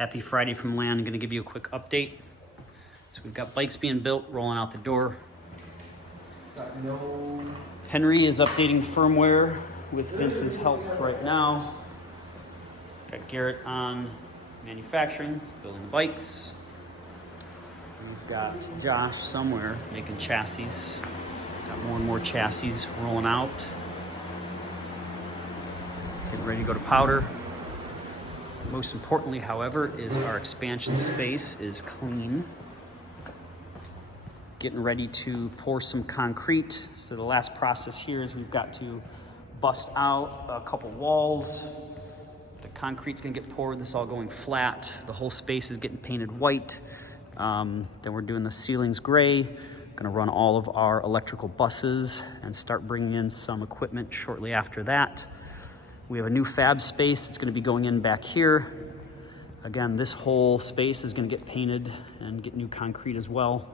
Happy Friday from Land. I'm going to give you a quick update. So we've got bikes being built, rolling out the door. Henry is updating firmware with Vince's help right now. Got Garrett on manufacturing, he's building bikes. We've got Josh somewhere making chassis. Got more and more chassis rolling out. Getting ready to go to powder. Most importantly, however, is our expansion space is clean. Getting ready to pour some concrete. So the last process here is we've got to bust out a couple walls. The concrete's gonna get poured, this all going flat. The whole space is getting painted white. Then we're doing the ceilings gray. Gonna run all of our electrical buses and start bringing in some equipment shortly after that. We have a new fab space that's gonna be going in back here. Again, this whole space is gonna get painted and get new concrete as well.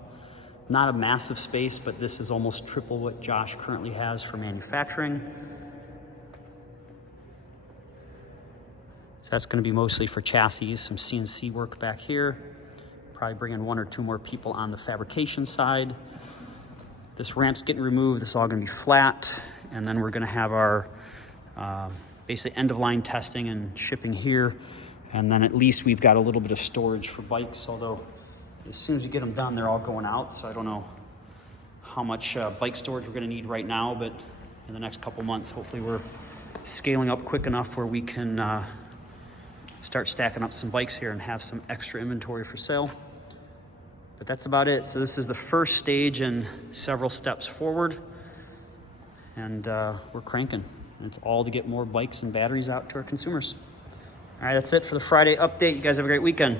Not a massive space, but this is almost triple what Josh currently has for manufacturing. So that's gonna be mostly for chassis, some CNC work back here. Probably bring in 1 or 2 more people on the fabrication side. This ramp's getting removed, this is all gonna be flat. And then we're gonna have our basically end of line testing and shipping here. And then at least we've got a little bit of storage for bikes, although as soon as you get them done, they're all going out. So I don't know how much bike storage we're gonna need right now, but in the next couple months, hopefully we're scaling up quick enough where we can start stacking up some bikes here and have some extra inventory for sale. But that's about it. So this is the first stage in several steps forward, and we're cranking. And it's all to get more bikes and batteries out to our consumers. All right, that's it for the Friday update. You guys have a great weekend.